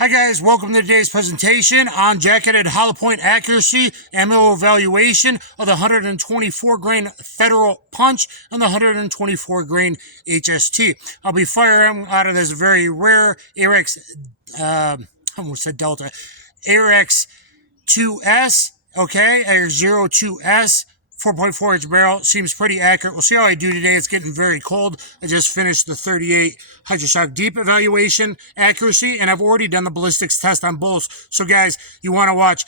Hi guys, welcome to today's presentation on jacketed hollow point accuracy, ammo evaluation of the 124 grain Federal Punch and the 124 grain HST. I'll be firing out of this very rare Arex, I almost said Delta, Arex 2S, okay, Arex Zero 2S. 4.4 inch barrel seems pretty accurate. We'll see how I do today. It's getting very cold. I just finished the 38 Hydroshock Deep evaluation accuracy, and I've already done the ballistics test on both. So guys, you want to watch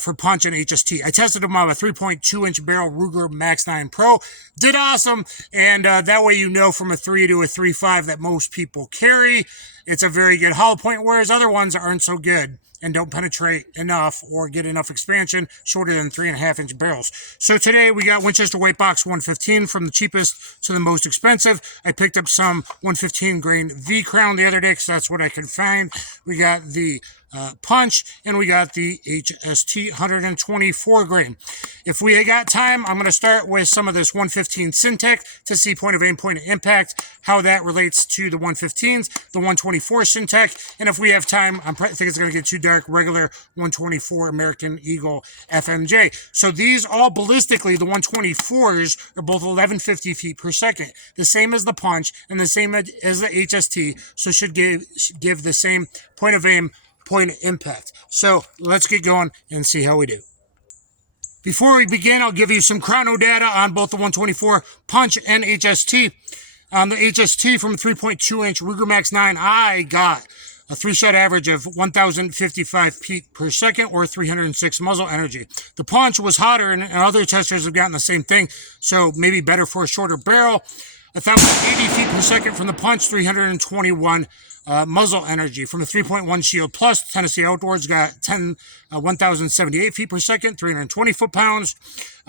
for punch and HST. I tested them on a 3.2 inch barrel Ruger Max 9 Pro. Did awesome, and that way you know from a 3 to a 3.5 that most people carry. It's a very good hollow point, whereas other ones aren't so good and don't penetrate enough or get enough expansion shorter than 3.5 inch barrels. So today we got Winchester Weight Box 115 from the cheapest to the most expensive. I picked up some 115 grain Vcrown the other day because that's what I could find. We got the punch and we got the HST 124 grain. If we got time, I'm going to start with some of this 115 Syntech to see point of aim, point of impact, how that relates to the 115s, the 124 Syntech, and if we have time, I think it's going to get too dark, regular 124 American Eagle FMJ. So these all ballistically, the 124s are both 1150 feet per second, the same as the punch and the same as the HST, so should give the same point of aim, point of impact. So let's get going and see how we do. Before we begin, I'll give you some chrono data on both the 124 punch and HST. On the HST from 3.2 inch Ruger Max 9, I got a 3-shot average of 1,055 feet per second or 306 muzzle energy. The punch was hotter, and other testers have gotten the same thing, so maybe better for a shorter barrel. 1,080 feet per second from the punch, 321 muzzle energy. From the 3.1 Shield Plus, Tennessee Outdoors got 1,078 feet per second, 320 foot-pounds.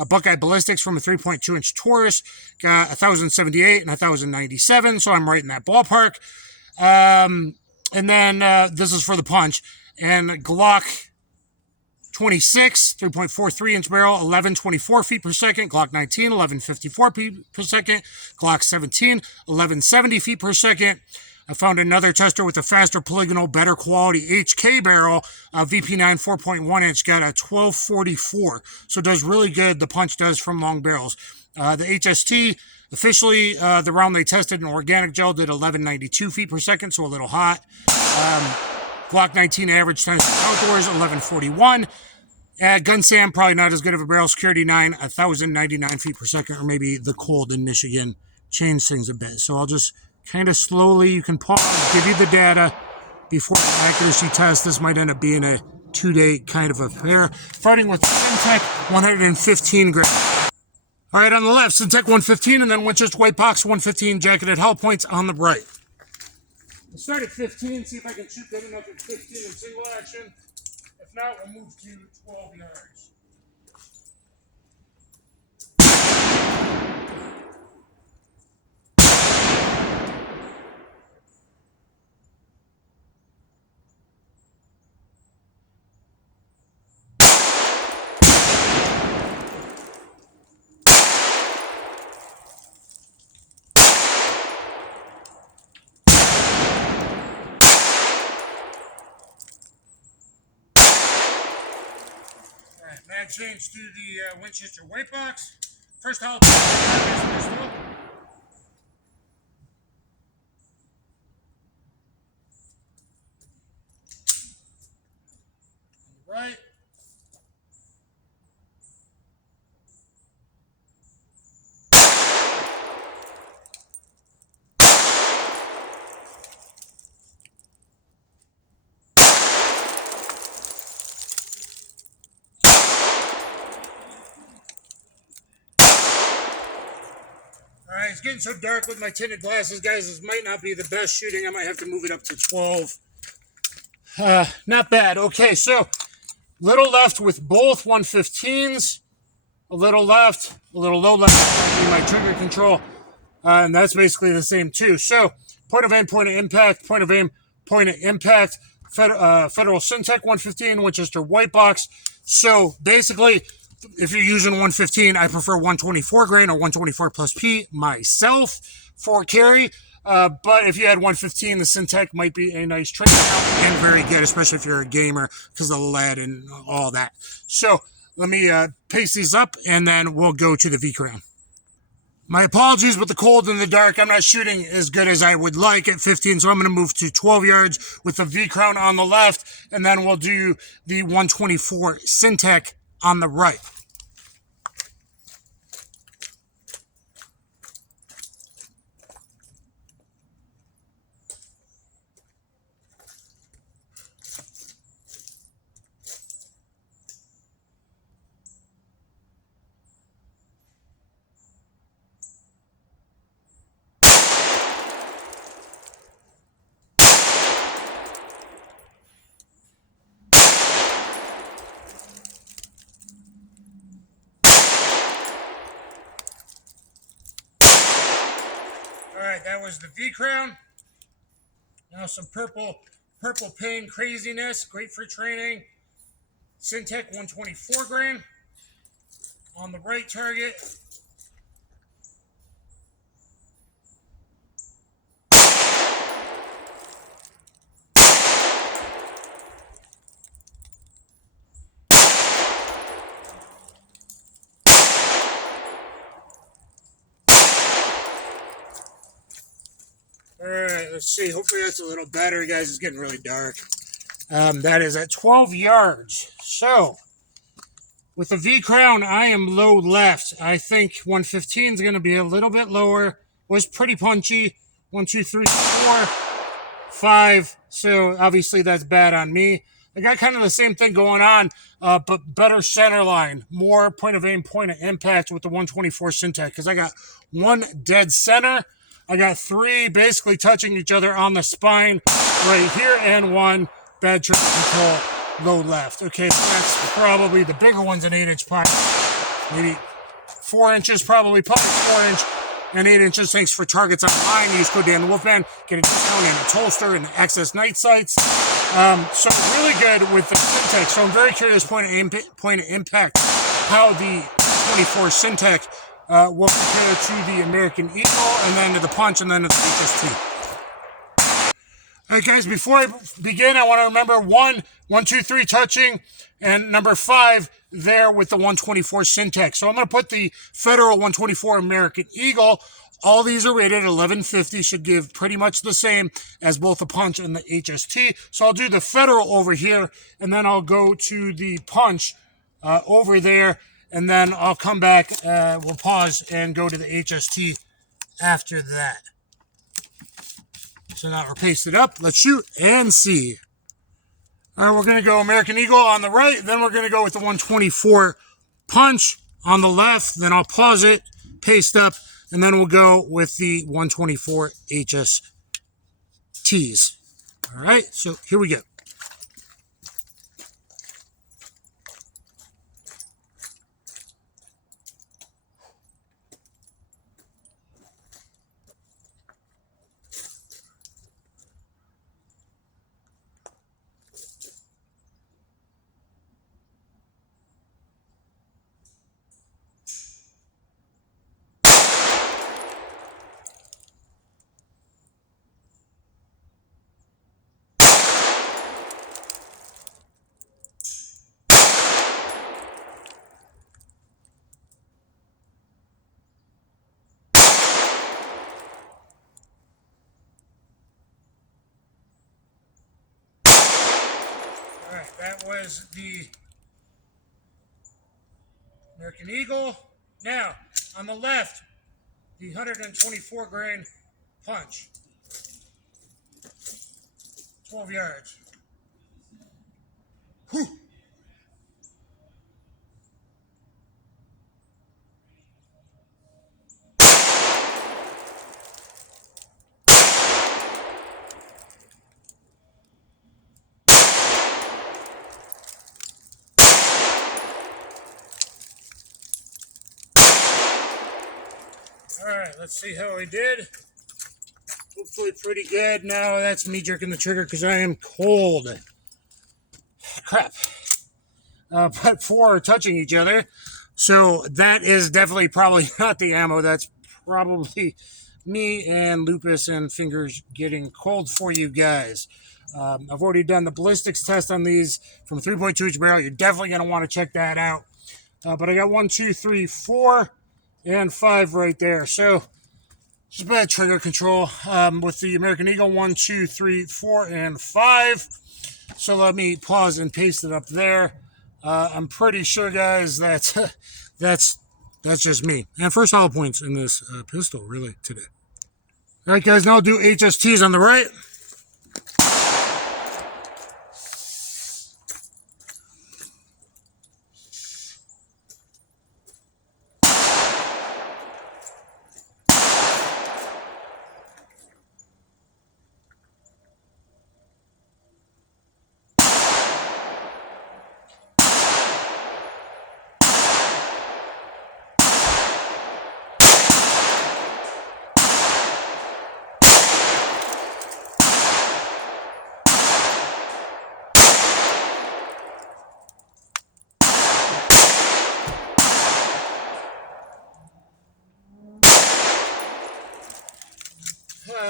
Buckeye Ballistics from a 3.2 inch Taurus got 1,078 and 1,097, so I'm right in that ballpark. And then this is for the punch. And Glock 26, 3.43 inch barrel, 1124 feet per second. Glock 19, 1154 feet per second. Glock 17, 1170 feet per second. I found another tester with a faster polygonal, better quality HK barrel, VP9 4.1 inch, got a 1244. So it does really good, the punch does, from long barrels. The HST, officially, the round they tested in organic gel did 1192 feet per second, so a little hot. Glock 19 average Tennessee Outdoors, 1141. Gun Sam, probably not as good of a barrel. Security 9, 1,099 feet per second, or maybe the cold in Michigan changed things a bit. So I'll just kind of slowly, you can pause, give you the data before the accuracy test. This might end up being a 2-day kind of affair. Starting with Syntech 115 grain. All right, on the left, Syntech 115, and then Winchester Weight Box 115 jacketed hollow points on the right. We'll start at 15, see if I can shoot good enough at 15 in single action. If not, we'll move to 12 yards. Mag change to the Winchester Weight Box. First hollow point pistol. On the right. Alright, it's getting so dark with my tinted glasses, guys. This might not be the best shooting. I might have to move it up to 12. Not bad. Okay, so little left with both 115s. A little left, a little low left in my trigger control. And that's basically the same too. So point of aim, point of impact, point of aim, point of impact. Federal Syntech 115, Winchester Weight Box. So basically, if you're using 115, I prefer 124 grain or 124 plus P myself for carry. But if you had 115, the Syntech might be a nice trade and very good, especially if you're a gamer because of the lead and all that. So let me paste these up, and then we'll go to the Vcrown. My apologies with the cold and the dark. I'm not shooting as good as I would like at 15, so I'm going to move to 12 yards with the Vcrown on the left, and then we'll do the 124 Syntech on the right. Alright, that was the Vcrown. Now some purple pain craziness. Great for training. Syntech 124 grain on the right target. Alright, let's see. Hopefully that's a little better, guys. It's getting really dark. That is at 12 yards. So, with the Vcrown, I am low left. I think 115 is going to be a little bit lower. Was pretty punchy. 1, 2, 3, 4, 5. So, obviously that's bad on me. I got kind of the same thing going on, but better center line. More point of aim, point of impact with the 124 Syntech. Because I got one dead center. I got 3 basically touching each other on the spine right here, and 1 bad trigger control low left. Okay, so that's probably the bigger one's an 8-inch pipe. Maybe 4 inches, probably 4-inch and 8 inches. Thanks for targets online. Use code Dan Wolfman. Get a discount and a holster and access night sights. So really good with the Syntech. So I'm very curious, point of impact, how the 24 Syntech will compare to the American Eagle, and then to the Punch, and then to the HST. All right, guys, before I begin, I want to remember 1, 2, 3 touching, and number 5 there with the 124 Syntech. So I'm going to put the Federal 124 American Eagle. All these are rated 1150, should give pretty much the same as both the Punch and the HST. So I'll do the Federal over here, and then I'll go to the Punch over there, and then I'll come back, we'll pause and go to the HST after that. So now we're pasted up. Let's shoot and see. All right, we're going to go American Eagle on the right. Then we're going to go with the 124 Punch on the left. Then I'll pause it, paste up, and then we'll go with the 124 HSTs. All right, so here we go. That was the American Eagle. Now, on the left, the 124 grain Punch. 12 yards. Whew. Alright, let's see how I did. Hopefully pretty good. Now that's me jerking the trigger because I am cold. Crap. But 4 are touching each other. So that is definitely probably not the ammo. That's probably me and Lupus and Fingers getting cold for you guys. I've already done the ballistics test on these from 3.2 inch barrel. You're definitely going to want to check that out. But I got 1, 2, 3, 4, and 5 right there. So just bad trigger control with the American Eagle. 1, 2, 3, 4, and 5. So let me pause and paste it up there. I'm pretty sure, guys, that that's just me. And first hollow points in this pistol, really, today. All right, guys, now I'll do HSTs on the right.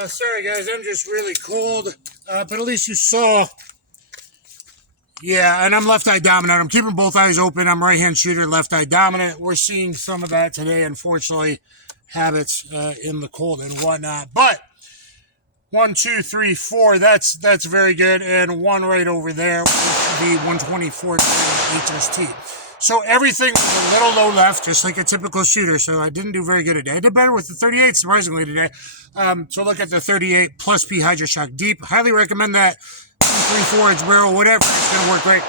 Sorry, guys, I'm just really cold, but at least you saw. Yeah, and I'm left-eye dominant. I'm keeping both eyes open. I'm right-hand shooter, left-eye dominant. We're seeing some of that today, unfortunately, habits in the cold and whatnot. But 1, 2, 3, 4, that's very good, and 1 right over there with the 124 HST. So everything was a little low left, just like a typical shooter, so I didn't do very good today. I did better with the 38, surprisingly, today. So look at the 38 plus P Hydroshock Deep. Highly recommend that. 3/4 inch barrel, whatever, it's going to work great.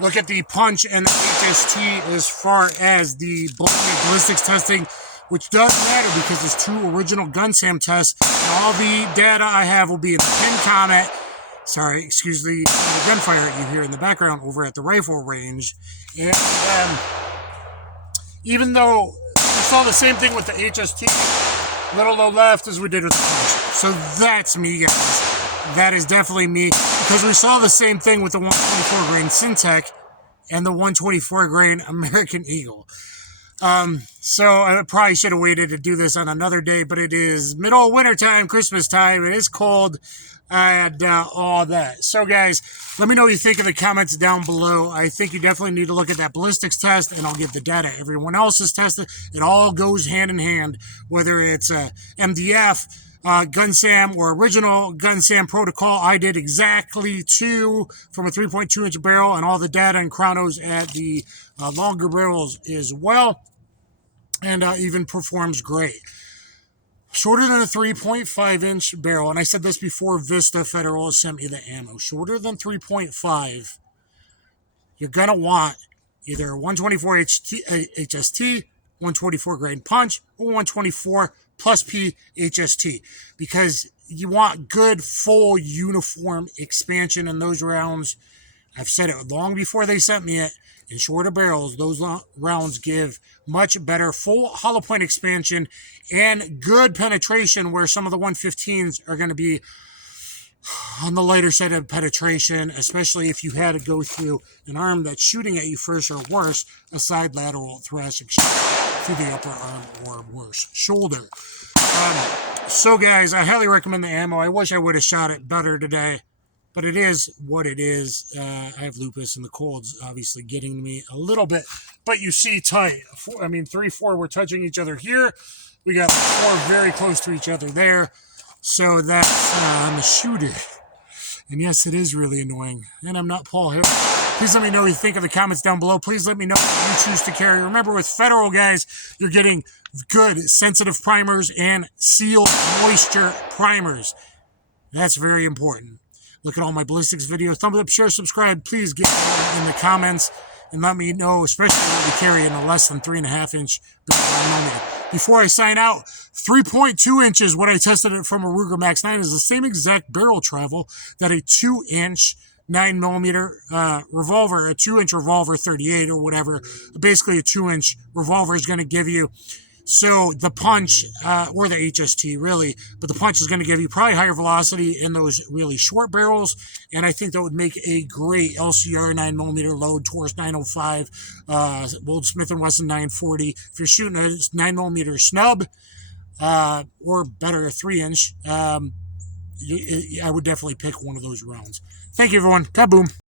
Look at the punch and the HST as far as the ballistics testing, which does matter because it's 2 original GunSam tests. And all the data I have will be in the pinned comment. Sorry, excuse the gunfire you hear in the background over at the rifle range. And even though we saw the same thing with the HST, little low left as we did with the punch. So that's me, guys. That is definitely me, because we saw the same thing with the 124 grain Syntech and the 124 grain American Eagle. So I probably should have waited to do this on another day, but it is middle of winter time, Christmas time. It is cold and all that. So, guys, let me know what you think in the comments down below. I think you definitely need to look at that ballistics test, and I'll give the data everyone else has tested. It all goes hand in hand, whether it's MDF, GunSam, or original GunSam protocol. I did exactly 2 from a 3.2 inch barrel, and all the data and chronos at the longer barrels as well, and even performs great. Shorter than a 3.5 inch barrel, and I said this before Vista Federal sent me the ammo. Shorter than 3.5, you're going to want either a 124 HST, 124 grain punch, or 124 plus P HST, because you want good, full, uniform expansion in those rounds. I've said it long before they sent me it. In shorter barrels, those rounds give much better full hollow point expansion and good penetration, where some of the 115s are going to be on the lighter side of penetration, especially if you had to go through an arm that's shooting at you first, or worse, a side lateral thoracic shot through the upper arm, or worse, shoulder. So, guys, I highly recommend the ammo. I wish I would have shot it better today, but it is what it is. I have lupus, and the cold's obviously getting to me a little bit. But you see tight. 3, 4, we're touching each other here. We got 4 very close to each other there. So that's I'm a shooter. And yes, it is really annoying. And I'm not Paul Harrell. Please let me know what you think in the comments down below. Please let me know what you choose to carry. Remember, with Federal, guys, you're getting good sensitive primers and sealed moisture primers. That's very important. Look at all my ballistics videos. Thumbs up, share, subscribe. Please get in the comments and let me know, especially what you carry in a less than 3.5 inch. Before I sign out, 3.2 inches, what I tested it from a Ruger Max 9, is the same exact barrel travel that a 2-inch 9mm revolver, a 2-inch revolver 38 or whatever, basically a 2-inch revolver is going to give you. So the punch, or the HST really, but the punch is going to give you probably higher velocity in those really short barrels, and I think that would make a great LCR 9mm load, Taurus 905, Old Smith & Wesson 940. If you're shooting a 9mm snub, or better, a 3-inch, I would definitely pick one of those rounds. Thank you, everyone. Kaboom.